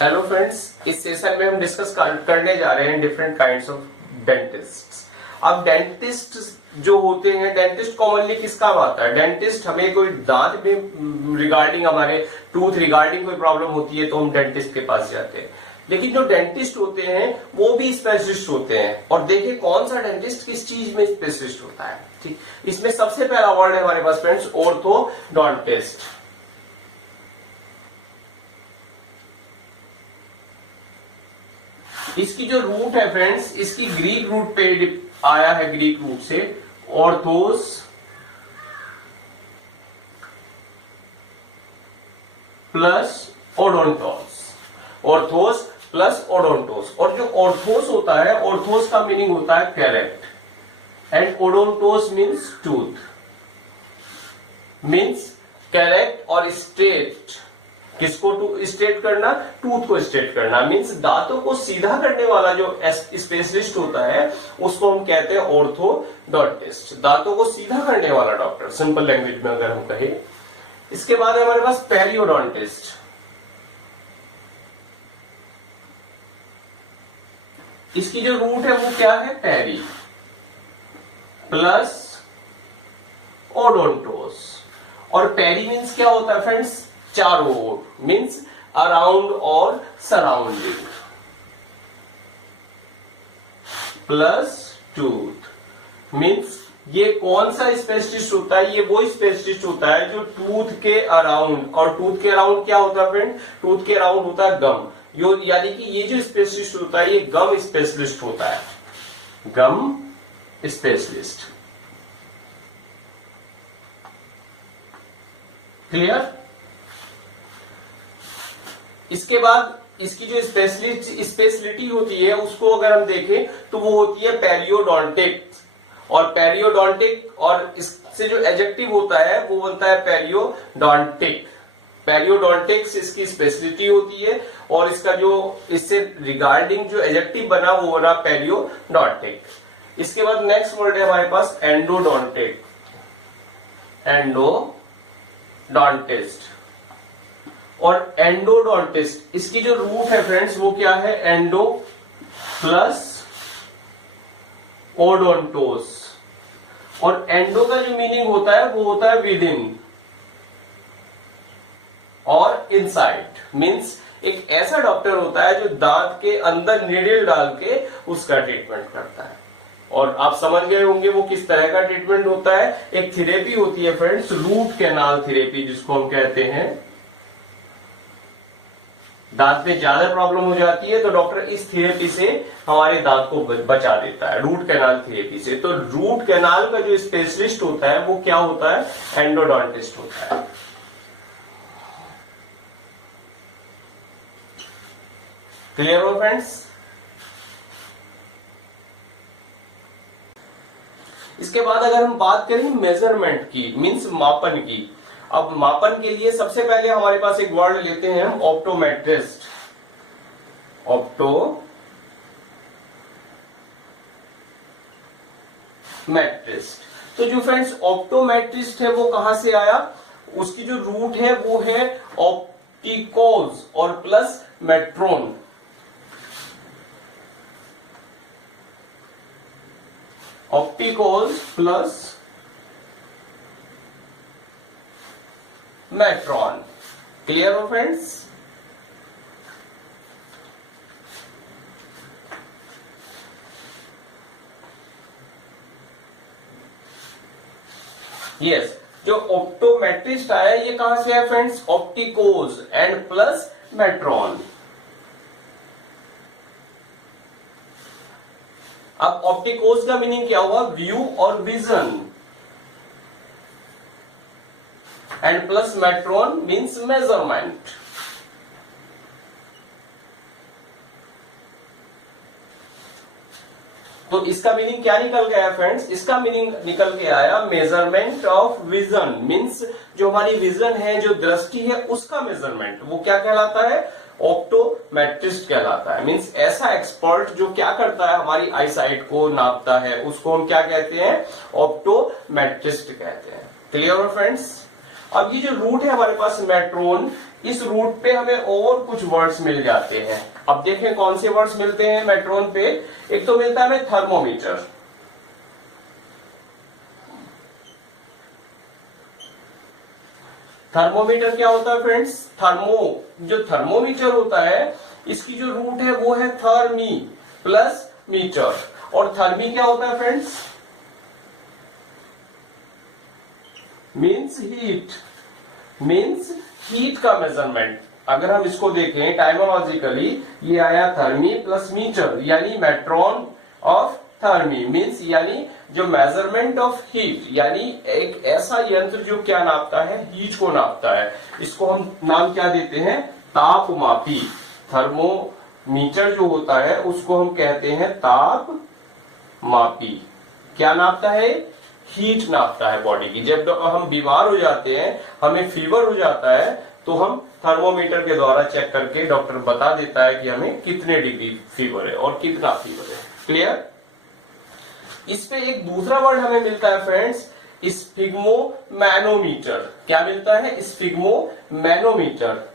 Hello friends, इस session में हम डिस्कस करने जा रहे हैं डिफरेंट काइंड्स ऑफ डेंटिस्ट। अब डेंटिस्ट जो होते हैं, डेंटिस्ट कॉमनली किस काम आता है? डेंटिस्ट हमें कोई दांत में रिगार्डिंग, हमारे टूथ रिगार्डिंग कोई प्रॉब्लम होती है तो हम डेंटिस्ट के पास जाते हैं। लेकिन जो डेंटिस्ट होते हैं वो भी स्पेशलिस्ट होते हैं, और देखिए कौन सा डेंटिस्ट किस चीज में स्पेशलिस्ट होता है। ठीक, इसमें सबसे पहला वर्ड है हमारे पास फ्रेंड्स ऑर्थोडोंटिस्ट। इसकी जो रूट है फ्रेंड्स, इसकी ग्रीक रूट पे आया है, ग्रीक रूट से ऑर्थोस प्लस ओडोंटोस, ऑर्थोस प्लस ओडोंटोस। और जो ऑर्थोस होता है, ऑर्थोस का मीनिंग होता है correct and ओडोंटोस means tooth, means correct और स्ट्रेट। किसको स्ट्रेट करना? टूथ को स्ट्रेट करना, मीन्स दांतों को सीधा करने वाला जो स्पेशलिस्ट होता है उसको हम कहते हैं ऑर्थोडोंटिस्ट, दांतों को सीधा करने वाला डॉक्टर, सिंपल लैंग्वेज में अगर हम कहें। इसके बाद है हमारे पास पेरियोडोंटिस्ट। इसकी जो रूट है वो क्या है? Peri plus ओडोंटोस। और पेरी मीन्स क्या होता है फ्रेंड्स? चारों ओर, मीन्स अराउंड और सराउंडिंग, प्लस टूथ मीन्स ये कौन सा स्पेशलिस्ट होता है? ये वो स्पेशलिस्ट होता है जो टूथ के अराउंड, और टूथ के अराउंड क्या होता है फ्रेंड? टूथ के अराउंड होता है गम, यानी कि ये जो स्पेशलिस्ट होता है ये गम स्पेशलिस्ट होता है, गम स्पेशलिस्ट। क्लियर? इसके बाद इसकी जो स्पेशलिटी होती है उसको अगर हम देखें तो वो होती है पेरियोडोंटिक, और पेरियोडोंटिक और इससे जो एडजेक्टिव होता है वो बनता है पेरियोडोंटिक। पेरियोडोंटिक्स इसकी स्पेशलिटी होती है, और इसका जो इससे रिगार्डिंग जो एडजेक्टिव बना वो बना पेरियोडोंटिक। इसके बाद नेक्स्ट वर्ड है हमारे पास एंडोडोंटिक, एंडोडोंटिस्ट। और एंडोडोंटिस्ट, इसकी जो रूट है फ्रेंड्स वो क्या है? Endo plus ओडोंटोस। और एंडो का जो मीनिंग होता है वो होता है विद इन और इनसाइड, मीन्स एक ऐसा डॉक्टर होता है जो दांत के अंदर नीडल डाल के उसका ट्रीटमेंट करता है। और आप समझ गए होंगे वो किस तरह का ट्रीटमेंट होता है। एक थेरेपी होती है फ्रेंड्स, रूट कैनाल थेरेपी जिसको हम कहते हैं। दांत में ज्यादा प्रॉब्लम हो जाती है तो डॉक्टर इस थेरेपी से हमारे दांत को बचा देता है, रूट कैनाल थेरेपी से। तो रूट कैनाल का जो स्पेशलिस्ट होता है वो क्या होता है? एंडोडोंटिस्ट होता है। क्लियर हो फ्रेंड्स? इसके बाद अगर हम बात करें मेजरमेंट की, मीन्स मापन की। अब मापन के लिए सबसे पहले हमारे पास एक वर्ड लेते हैं हम, ऑप्टोमेट्रिस्ट। ऑप्टोमेट्रिस्ट। तो जो फ्रेंड्स ऑप्टोमेट्रिस्ट है वो कहां से आया? उसकी जो रूट है वो है ऑप्टिकोस और plus metron. Optikos plus metron. Clear हो फ्रेंड्स? यस, जो ऑप्टोमेट्रिस्ट आया ये कहां से है friends? Optikos and plus metron. अब ऑप्टिकोस का मीनिंग क्या हुआ? व्यू और vision, and plus metron means measurement. तो इसका मीनिंग क्या निकल गया फ्रेंड्स? इसका मीनिंग निकल के आया मेजरमेंट ऑफ विजन, मीन्स जो हमारी विजन है, जो दृष्टि है, उसका मेजरमेंट, वो क्या कहलाता है? ऑप्टोमेट्रिस्ट कहलाता है। मीन्स ऐसा एक्सपर्ट जो क्या करता है? हमारी आई साइट को नापता है, उसको हम क्या कहते हैं? ऑप्टोमेट्रिस्ट कहते हैं। क्लियर हो फ्रेंड्स? अब ये जो रूट है हमारे पास मेट्रोन, इस रूट पे हमें और कुछ वर्ड्स मिल जाते हैं। अब देखें कौन से वर्ड्स मिलते हैं मेट्रोन पे। एक तो मिलता है हमें थर्मोमीटर। थर्मोमीटर क्या होता है फ्रेंड्स? जो थर्मोमीटर होता है इसकी जो रूट है वो है थर्मी प्लस मीटर। और थर्मी क्या होता है फ्रेंड्स? मीन्स हीट का मेजरमेंट। अगर हम इसको देखें टाइमोलॉजिकली, ये आया थर्मी प्लस मीटर यानी मेट्रॉन ऑफ थर्मी मीन्स यानी जो मेजरमेंट ऑफ हीट, यानी एक ऐसा यंत्र जो क्या नापता है? हीट को नापता है। इसको हम नाम क्या देते हैं? तापमापी। थर्मोमीटर जो होता है उसको हम कहते हैं तापमापी। क्या नापता है? हीट नापता है बॉडी की। जब हम बीमार हो जाते हैं, हमें फीवर हो जाता है, तो हम थर्मोमीटर के द्वारा चेक करके डॉक्टर बता देता है कि हमें कितने डिग्री फीवर है और कितना फीवर है। क्लियर? इस पे एक दूसरा वर्ड हमें मिलता है फ्रेंड्स, स्फिग्मोमैनोमीटर। क्या मिलता है? स्फिग्मोमैनोमीटर।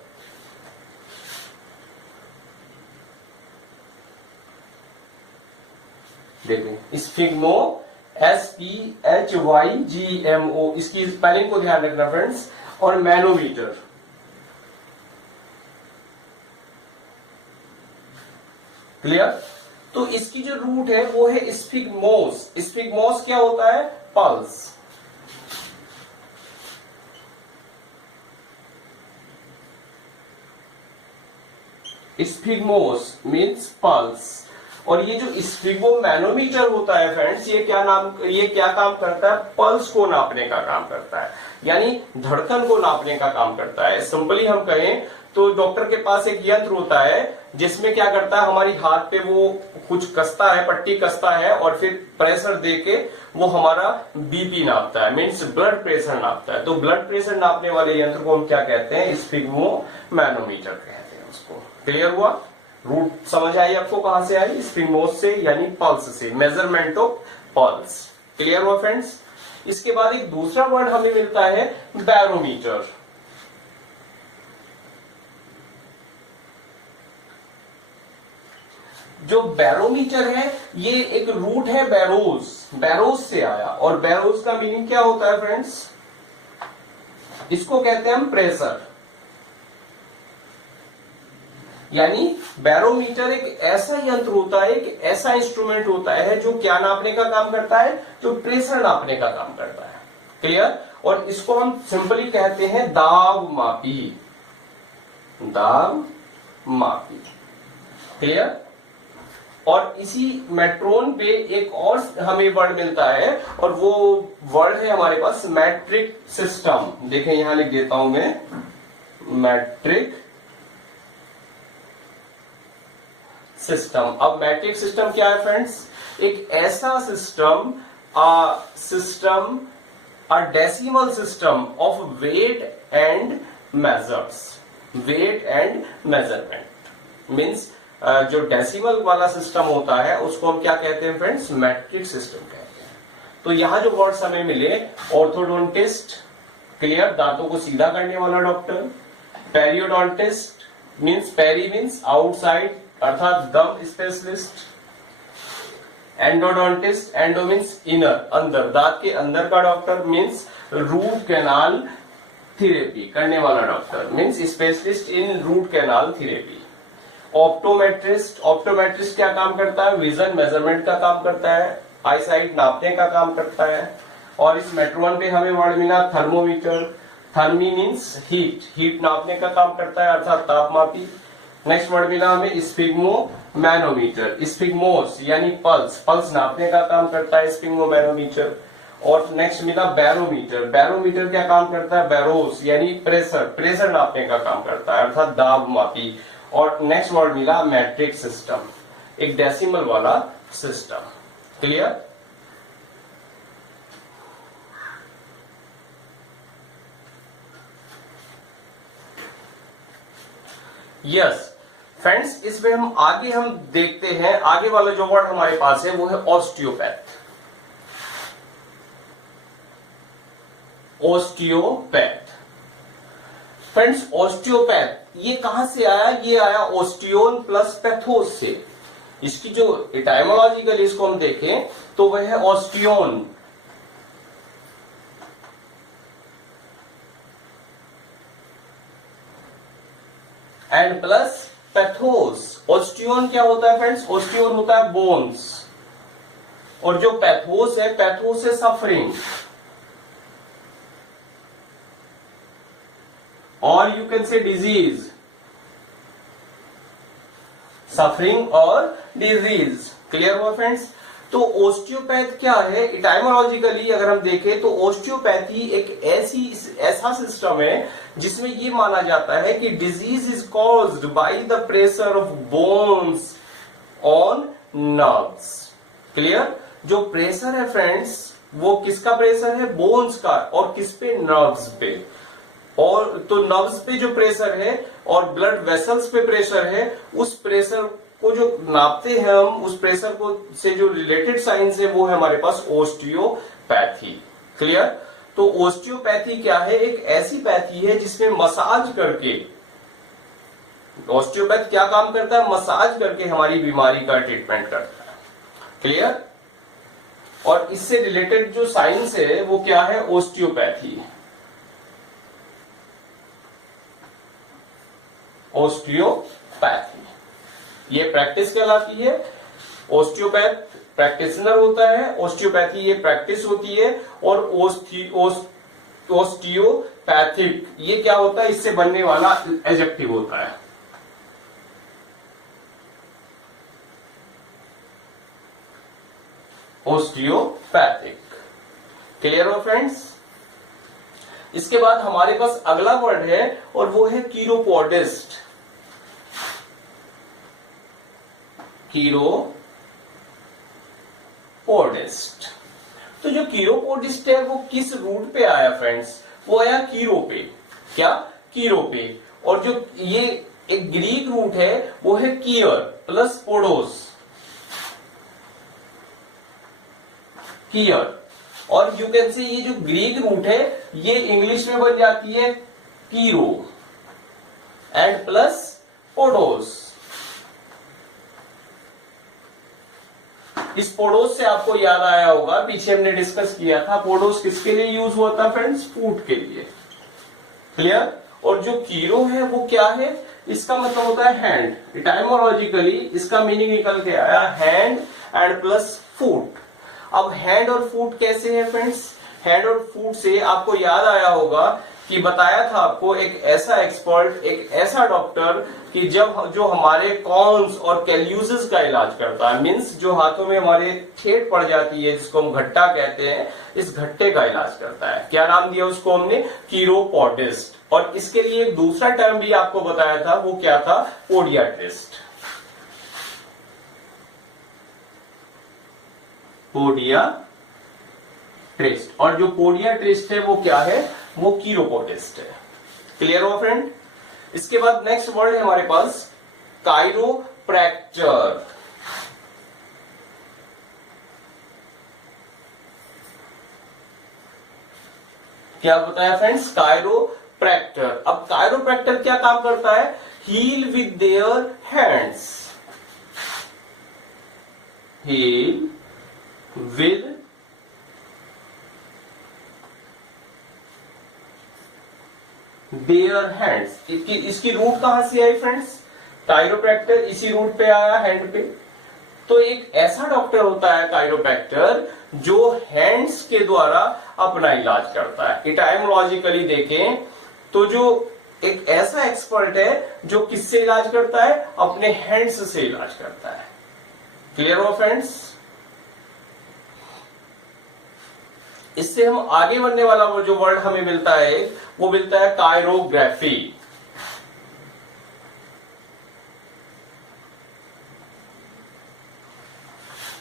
देखिए स्फिग्मो SPHYGMO, इसकी स्पेलिंग को ध्यान रखना फ्रेंड्स। और मैनोमीटर, क्लियर? तो इसकी जो रूट है वो है स्फिग्मोस। स्फिग्मोस क्या होता है? पल्स। Sphygmos means pulse. और ये जो स्फिग्मोमैनोमीटर होता है फ्रेंड्स, ये क्या काम करता है? पल्स को नापने का काम करता है, यानी धड़कन को नापने का काम करता है। सिंपली हम कहें तो डॉक्टर के पास एक यंत्र होता है जिसमें क्या करता है, हमारी हाथ पे वो कुछ कसता है, पट्टी कसता है और फिर प्रेशर देके वो हमारा बीपी नापता है, मीन्स ब्लड प्रेशर नापता है। तो ब्लड प्रेशर नापने वाले यंत्र को हम क्या कहते हैं? स्फिग्मोमैनोमीटर कहते हैं उसको। क्लियर हुआ? रूट समझ आई आपको कहां से आई? स्फिग्मोस से, यानी पल्स से, मेजरमेंट ऑफ पल्स। क्लियर हुआ फ्रेंड्स? इसके बाद एक दूसरा वर्ड हमें मिलता है बैरोमीटर। जो बैरोमीटर है ये एक रूट है बैरोज से आया। और बैरोज का मीनिंग क्या होता है फ्रेंड्स? इसको कहते हैं हम प्रेशर। यानी बैरोमीटर एक ऐसा यंत्र होता है, एक ऐसा इंस्ट्रूमेंट होता है जो क्या नापने का काम करता है? जो प्रेशर नापने का काम करता है। क्लियर? और इसको हम सिंपली कहते हैं दाब मापी। क्लियर? और इसी मेट्रोन पे एक और हमें वर्ड मिलता है और वो वर्ड है हमारे पास मैट्रिक सिस्टम। देखें यहां लिख देता हूं मैं, मैट्रिक सिस्टम। अब मैट्रिक सिस्टम क्या है फ्रेंड्स? एक ऐसा system, a decimal system of weight and measurement. Means जो डेसिमल वाला सिस्टम होता है उसको हम क्या कहते हैं फ्रेंड्स? मैट्रिक सिस्टम कहते हैं। तो यहां जो वर्ड्स हमें मिले, ऑर्थोडोंटिस्ट, क्लियर, दांतों को सीधा करने वाला doctor. Periodontist means peri means outside अर्थात दम specialist. Endodontist, endo means inner, अंदर, दांत के अंदर का doctor means root canal therapy करने वाला doctor, means specialist in root canal therapy. Optometrist क्या काम करता है? विजन मेजरमेंट का काम करता है, आई साइट नापने का काम करता है। और इस मेट्रोन पे हमें वर्ड मिला थर्मोमीटर। थर्मी मीन्स हीट नापने का काम करता है अर्थात तापमापी। नेक्स्ट वर्ड मिला हमें स्फिग्मोमैनोमीटर। स्फिग्मोस यानी पल्स नापने का काम करता है स्फिग्मोमैनोमीटर। और नेक्स्ट मिला बैरोमीटर क्या काम करता है? बैरोस यानी प्रेशर नापने का काम करता है अर्थात दाब मापी। और नेक्स्ट वर्ड मिला मैट्रिक सिस्टम, एक डेसिमल वाला सिस्टम। क्लियर? यस फ्रेंड्स, इसमें हम देखते हैं आगे वाला जो वर्ड हमारे पास है वो है ऑस्टियोपैथ। फ्रेंड्स ऑस्टियोपैथ ये कहां से आया, ये आया ऑस्टियोन प्लस पैथोस से। इसकी जो इटाइमोलॉजिकल इसको हम देखें तो वह है ऑस्टियोन एंड प्लस पैथोस। ऑस्टियोन क्या होता है फ्रेंड्स, ऑस्टियोन होता है बोन्स, और जो पैथोस है सफरिंग, और you can say disease, suffering और डिजीज। क्लियर हुआ फ्रेंड्स। तो ऑस्टियोपैथ क्या है, इटाइमोलॉजिकली अगर हम देखें तो ऑस्टियोपैथी एक ऐसा सिस्टम है जिसमें ये माना जाता है कि disease is caused by the pressure of bones on nerves. Clear. जो प्रेशर है फ्रेंड्स वो किसका प्रेशर है, बोन्स का, और किस पे, नर्व्स पे। और तो नर्व्स पे जो प्रेशर है और ब्लड वेसल्स पे प्रेशर है, उस प्रेशर को जो नापते हैं हम, उस प्रेशर को से जो रिलेटेड साइंस है वो है हमारे पास ऑस्टियोपैथी। क्लियर। तो ऑस्टियोपैथी क्या है, एक ऐसी पैथी है जिसमें मसाज करके, ऑस्टियोपैथ क्या काम करता है, मसाज करके हमारी बीमारी का ट्रीटमेंट करता है। क्लियर। और इससे रिलेटेड जो साइंस है वो क्या है, ऑस्टियोपैथी। ऑस्टियोपैथी ये प्रैक्टिस कहलाती है। ऑस्टियोपैथ प्रैक्टिशनर होता है, ऑस्टियोपैथी ये प्रैक्टिस होती है, और ऑस्टियोपैथिक ये क्या होता है, इससे बनने वाला एडजेक्टिव होता है। ऑस्टियोपैथिक। क्लियर हो फ्रेंड्स। इसके बाद हमारे पास अगला वर्ड है और वो है कीरोपोडिस्ट। कीरोपोडिस्ट। तो जो कीरोपोडिस्ट है वो किस रूट पे आया फ्रेंड्स, वो आया कीरो पे। क्या, कीरो पे। और जो ये एक ग्रीक रूट है वो है कियर प्लस पोडोस, कियर। और यू कैन से ये जो ग्रीक रूट है ये इंग्लिश में बन जाती है कीरो एंड प्लस पोडोस। इस पोडोस से आपको याद आया होगा, पीछे हमने डिस्कस किया था, पोडोस किसके लिए यूज हुआ था फ्रेंड्स, फूड के लिए। क्लियर। और जो कीरो है वो क्या है, इसका मतलब होता है हैंड। इटाइमोलॉजिकली इसका मीनिंग निकल के आया हैंड एंड प्लस फूट। अब हैंड और फूट कैसे है फ्रेंड्स, हैंड और फूट से आपको याद आया होगा कि बताया था आपको एक ऐसा एक्सपर्ट, एक ऐसा डॉक्टर कि जब जो हमारे कॉन्स और कैल्यूजेस का इलाज करता है, मींस जो हाथों में हमारे छेद पड़ जाती है जिसको हम घट्टा कहते हैं, इस घट्टे का इलाज करता है। क्या नाम दिया उसको हमने, कीरोपोडिस्ट। और इसके लिए एक दूसरा टर्म भी आपको बताया था, वो क्या था, पोडियाट्रिस्ट। पोडियाट्रिस्ट। और जो पोडियाट्रिस्ट है वो क्या है, वो कीरोपोडिस्ट है। क्लियर हो फ्रेंड। इसके बाद नेक्स्ट वर्ड है हमारे पास काइरोप्रैक्टर। क्या बताया फ्रेंड्स, काइरोप्रैक्टर। अब काइरोप्रैक्टर क्या काम करता है, heal with their hands, heal with their hands. इसकी रूट कहां से आई फ्रेंड्स, काइरोप्रैक्टर इसी रूट पे आया, हैंड पे। तो एक ऐसा डॉक्टर होता है काइरोप्रैक्टर जो हैंड्स के द्वारा अपना इलाज करता है। इटाइमोलॉजिकली देखें तो जो एक ऐसा एक्सपर्ट है जो किससे इलाज करता है, अपने हैंड्स से इलाज करता है। क्लियर हो फ्रेंड्स। इससे हम आगे बढ़ने वाला वो जो वर्ड हमें मिलता है वो मिलता है कायरोग्राफी।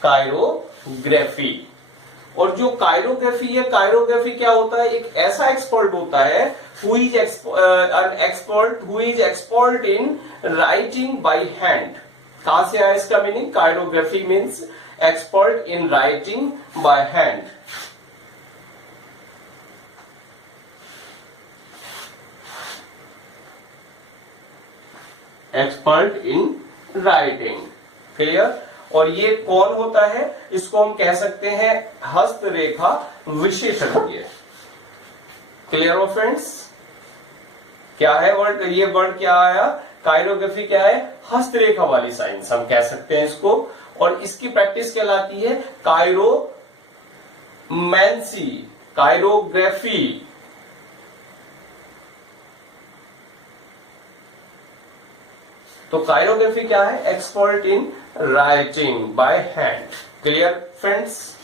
कायरोग्राफी। और जो कायरोग्राफी है, कायरोग्राफी क्या होता है, एक ऐसा एक्सपर्ट होता है who is expert in writing by hand। कहां से आया इसका meaning, chirography means expert in writing by hand. Expert in writing. Clear. और ये कौन होता है, इसको हम कह सकते हैं हस्तरेखा विशेषज्ञ। क्लियर हो फ्रेंड्स। क्या है वर्ड, ये वर्ड क्या आया, काइरोग्राफी क्या है, हस्तरेखा वाली साइंस हम कह सकते हैं इसको। और इसकी प्रैक्टिस कहलाती है काइरोमैंसी, काइरोग्राफी। तो काइरोग्राफी क्या है, expert in writing by hand. Clear friends.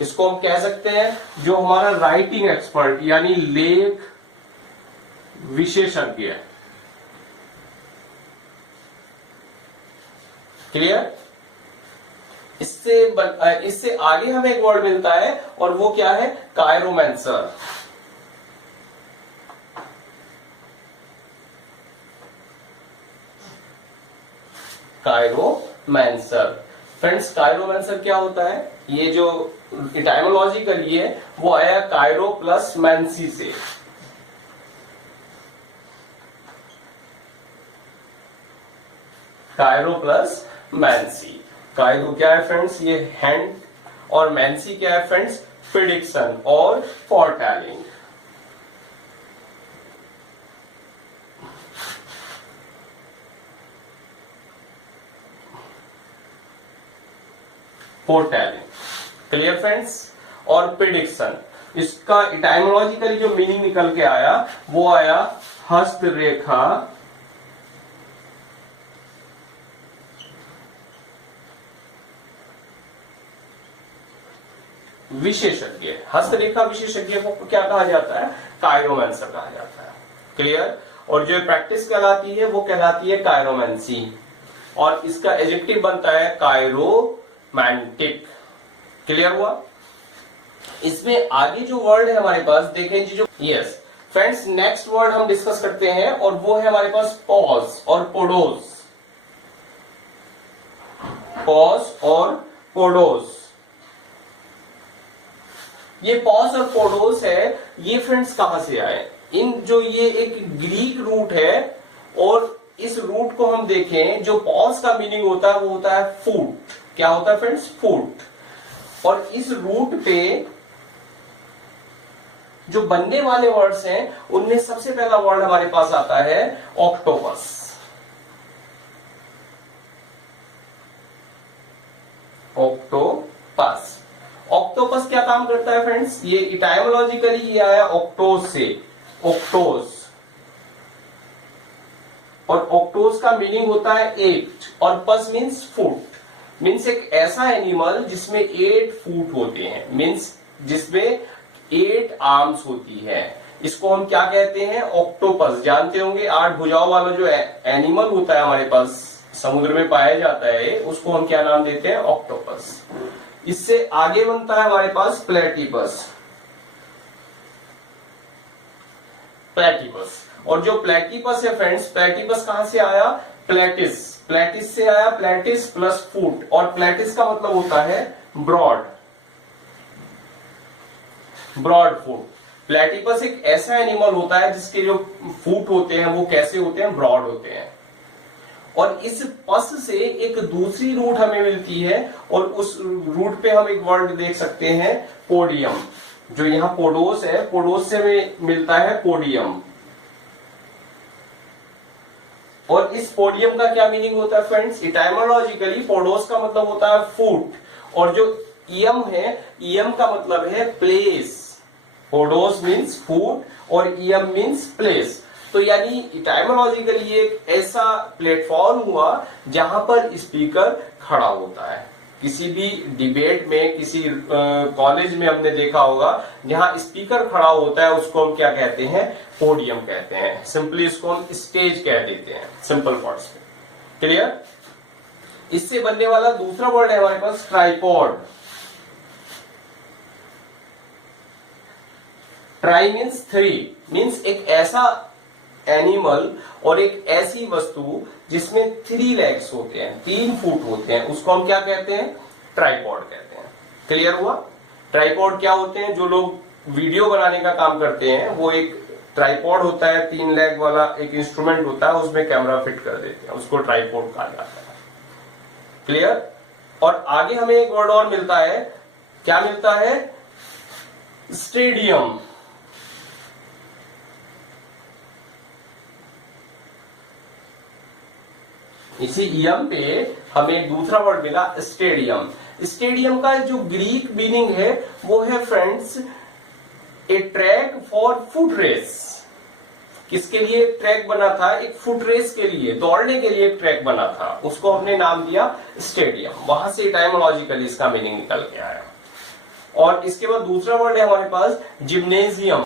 इसको हम कह सकते हैं जो हमारा राइटिंग एक्सपर्ट यानी लेख विशेषज्ञ है। क्लियर। इससे आगे हमें एक वर्ड मिलता है और वो क्या है, कायरोमैंसर। कायरोमैंसर। फ्रेंड्स कायरोमैंसर क्या होता है, ये जो इटाइमोलॉजिकली है वो आया कायरो प्लस मैंसी से। Cairo plus मैंसी। कायरो क्या है फ्रेंड्स, ये हैंड, और मैंसी क्या है फ्रेंड्स, प्रिडिक्शन और फोरटेलिंग। फोरटेलिंग। Clear friends. और प्रिडिक्शन, इसका इटाइमोलॉजिकली जो मीनिंग निकल के आया वो आया हस्तरेखा विशेषज्ञ। हस्तरेखा विशेषज्ञ को क्या कहा जाता है, कायरोमैंसर कहा जाता है। क्लियर। और जो प्रैक्टिस कहलाती है वो कहलाती है कायरोमैंसी, और इसका एडजेक्टिव बनता है कायरोमैंटिक। क्लियर हुआ। इसमें आगे जो वर्ड है हमारे पास देखें जी, जो यस फ्रेंड्स नेक्स्ट वर्ड हम डिस्कस करते हैं और वो है हमारे पास पॉज और पोडोज। पॉज और पोडोज। ये पॉज और पोडोज है, ये फ्रेंड्स कहां से आए, इन जो ये एक ग्रीक रूट है, और इस रूट को हम देखें, जो पॉज का मीनिंग होता है वो होता है फूट। क्या होता है फ्रेंड्स, फूट। और इस रूट पे जो बनने वाले वर्ड्स हैं उनमें सबसे पहला वर्ड हमारे पास आता है ऑक्टोपस। ऑक्टोपस। ऑक्टोपस क्या काम करता है फ्रेंड्स, ये इटाइमोलॉजिकली ये आया ऑक्टोज से, ऑक्टोज। और ऑक्टोज का मीनिंग होता है 8, और पस मीन्स फुट। मीन्स एक ऐसा एनिमल जिसमें 8 फुट होते हैं, मीन्स जिसमें 8 आर्म्स होती है। इसको हम क्या कहते हैं, ऑक्टोपस। जानते होंगे 8 भुजाओं वाला जो एनिमल होता है हमारे पास समुद्र में पाया जाता है, उसको हम क्या नाम देते हैं, ऑक्टोपस। इससे आगे बनता है हमारे पास प्लेटिपस। प्लेटिपस। और जो प्लेटिपस है फ्रेंड्स, प्लेटिपस कहां से आया, प्लेटिस। प्लेटिस से आया, प्लेटिस प्लस फूट, और प्लेटिस का मतलब होता है ब्रॉड, ब्रॉड फूट। प्लेटिपस एक ऐसा एनिमल होता है जिसके जो फूट होते हैं वो कैसे होते हैं, ब्रॉड होते हैं। और इस पस से एक दूसरी रूट हमें मिलती है, और उस रूट पे हम एक वर्ड देख सकते हैं पोडियम। जो यहाँ पोडोस है, पोडोस से हमें मिलता है पोडियम। और इस पोडियम का क्या मीनिंग होता है फ्रेंड्स, इटाइमोलॉजिकली पोडोस का मतलब होता है फूट, और जो इयम है, इयम का मतलब है प्लेस। पोडोस मीन्स फूट और इयम मीन्स प्लेस। तो यानी इटाइमोलॉजिकली एक ऐसा प्लेटफॉर्म हुआ जहां पर स्पीकर खड़ा होता है। किसी भी डिबेट में, किसी कॉलेज में हमने देखा होगा जहां स्पीकर खड़ा होता है, उसको हम क्या कहते हैं, पोडियम कहते हैं। सिंपली इसको हम स्टेज कह देते हैं, सिंपल वर्ड्स में। क्लियर। इससे बनने वाला दूसरा वर्ड है हमारे पास ट्राइपॉड। ट्राई मीन्स 3, मीन्स एक ऐसा एनिमल और एक ऐसी वस्तु जिसमें 3 लेग्स होते हैं, 3 फुट होते हैं, उसको हम क्या कहते हैं, ट्राइपॉड कहते हैं। क्लियर हुआ। ट्राइपॉड क्या होते हैं, जो लोग वीडियो बनाने का काम करते हैं वो एक ट्राइपॉड होता है 3 लेग वाला एक इंस्ट्रूमेंट होता है, उसमें कैमरा फिट कर देते हैं, उसको ट्राइपॉड कहा जाता है। क्लियर। और आगे हमें एक वर्ड और मिलता है, क्या मिलता है? स्टेडियम। इसी ईएम पे हमें एक दूसरा वर्ड मिला, स्टेडियम। स्टेडियम का जो ग्रीक मीनिंग है वो है friends a track for foot race. किसके लिए ट्रैक बना था? एक फुट रेस के लिए, दौड़ने के लिए एक ट्रैक बना था, उसको हमने नाम दिया स्टेडियम। वहां से टाइमोलॉजिकली इसका मीनिंग निकल के आया। और इसके बाद दूसरा वर्ड है हमारे पास जिम्नेजियम।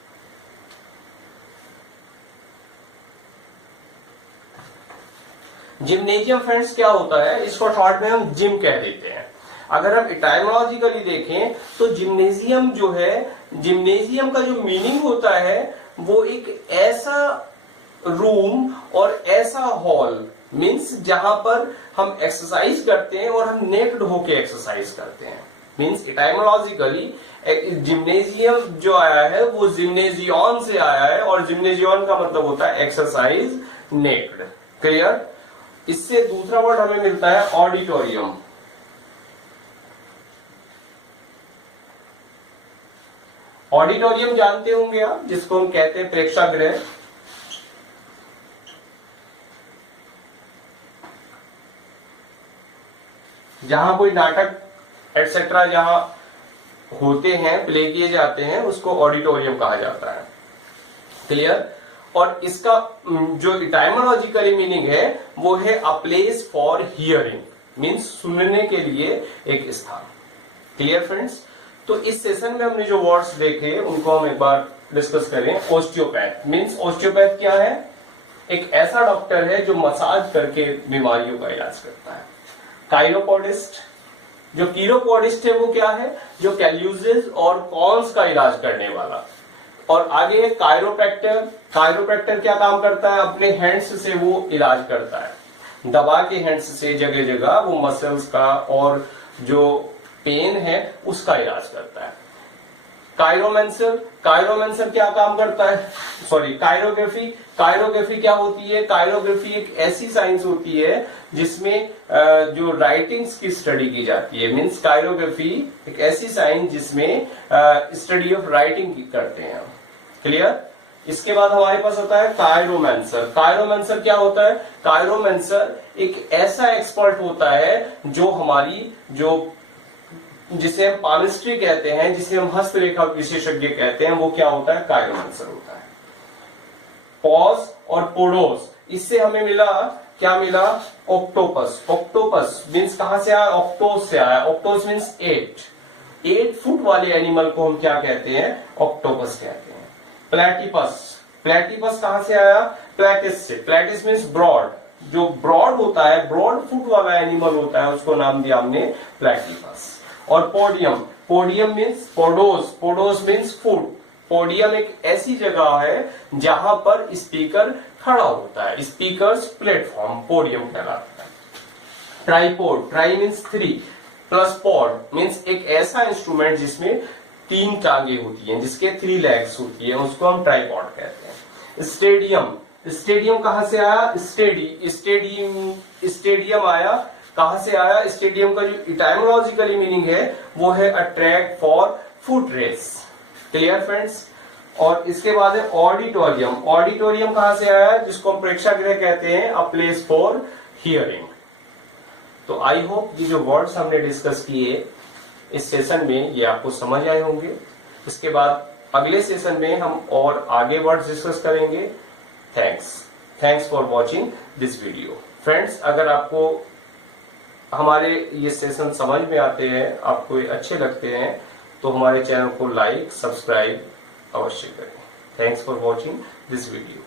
जिम्नेजियम फ्रेंड्स क्या होता है? इसको शॉर्ट में हम जिम कह देते हैं। अगर हम टाइमोलॉजिकली देखें तो जिम्नेजियम जो है, जिम्नेजियम का जो मीनिंग होता है वो एक ऐसा रूम और ऐसा हॉल, मीन्स जहां पर हम एक्सरसाइज करते हैं और हम नेक्ड होके एक्सरसाइज करते हैं। मीन्स टाइमोलॉजिकली जिम्नेजियम जो आया है वो जिम्नेजियन से आया है, और जिम्नेजियन का मतलब होता है एक्सरसाइज नेक्ड। क्लियर। इससे दूसरा वर्ड हमें मिलता है ऑडिटोरियम। ऑडिटोरियम जानते होंगे आप, जिसको हम कहते हैं प्रेक्षागृह। जहां कोई नाटक एटसेट्रा जहां होते हैं, प्ले किए जाते हैं, उसको ऑडिटोरियम कहा जाता है। क्लियर। और इसका जो टाइमोलॉजिकली मीनिंग है वो है a place for hearing, means सुनने के लिए एक स्थान। Clear friends. तो इस सेशन में हमने जो वर्ड्स देखे उनको हम एक बार डिस्कस करें। ऑस्टियोपैथ मीन्स, ऑस्टियोपैथ क्या है? एक ऐसा डॉक्टर है जो मसाज करके बीमारियों का इलाज करता है। काइरोपोडिस्ट, जो कीरोपोडिस्ट है वो क्या है? जो कैल्यूजेस और कॉन्स का इलाज करने वाला। और आगे है कायरोप्रैक्टर। कायरोप्रैक्टर क्या काम करता है? अपने हैंड्स से वो इलाज करता है, दबा के हैंड्स से जगह जगह वो मसल्स का और जो पेन है उसका इलाज करता है। कायरोमेंसर, कायरोमेंसर क्या काम करता है? सॉरी, कायरोग्राफी। कायरोग्राफी क्या होती है? कायरोग्राफी एक ऐसी साइंस होती है जिसमें जो राइटिंग्स की स्टडी की जाती है। मीन्स कायरोग्राफी एक ऐसी साइंस जिसमें स्टडी ऑफ राइटिंग करते हैं। क्लियर। इसके बाद हमारे पास होता है कायरोमेंसर। कायरोमेंसर क्या होता है? कायरोमेंसर एक ऐसा एक्सपर्ट होता है जो हमारी जो जिसे हम पामिस्ट्री कहते हैं, जिसे हम हस्तरेखा विशेषज्ञ कहते हैं, वो क्या होता है? कायरोमेंसर होता है। पॉज और पोडोस, इससे हमें मिला, क्या मिला? ऑक्टोपस। ऑक्टोपस मीन्स कहां से आया? ऑक्टोस से आया। ऑक्टोस मीन्स 8 फुट वाले एनिमल को हम क्या कहते हैं? ऑक्टोपस कहते हैं। प्लेटिपस, प्लेटिपस कहां से आया? प्लेटिस से। प्लेटिस मीन्स ब्रॉड, जो ब्रॉड होता है, ब्रॉड फुट वाला एनिमल होता है, उसको नाम दिया हमने प्लेटिपस। और podium, podium means podos. Podos means foot. Podium एक ऐसी जगह है जहां पर स्पीकर खड़ा होता है, स्पीकर्स प्लेटफॉर्म पोडियम कहलाता है। Tripod, try means 3 plus pod means एक ऐसा इंस्ट्रूमेंट जिसमें 3 टांगे होती हैं, जिसके 3 लेग्स होती है, उसको हम ट्राइपॉड कहते हैं। स्टेडियम, स्टेडियम कहां से आया? स्टेडियम आया, कहां से आया? स्टेडियम का जो इटाइमोलॉजिकली मीनिंग है वो है a track for foot race. Clear friends. और इसके बाद है ऑडिटोरियम। ऑडिटोरियम कहां से आया? जिसको हम प्रेक्षागृह कहते हैं, अ प्लेस फॉर हियरिंग। तो आई होप ये जो वर्ड्स हमने डिस्कस किए इस सेशन में ये आपको समझ आए होंगे। इसके बाद अगले सेशन में हम और आगे वर्ड्स डिस्कस करेंगे। Thanks for watching this video. Friends, अगर आपको हमारे ये सेशन समझ में आते हैं, आपको ये अच्छे लगते हैं, तो हमारे चैनल को लाइक सब्सक्राइब अवश्य करें। Thanks for watching this video.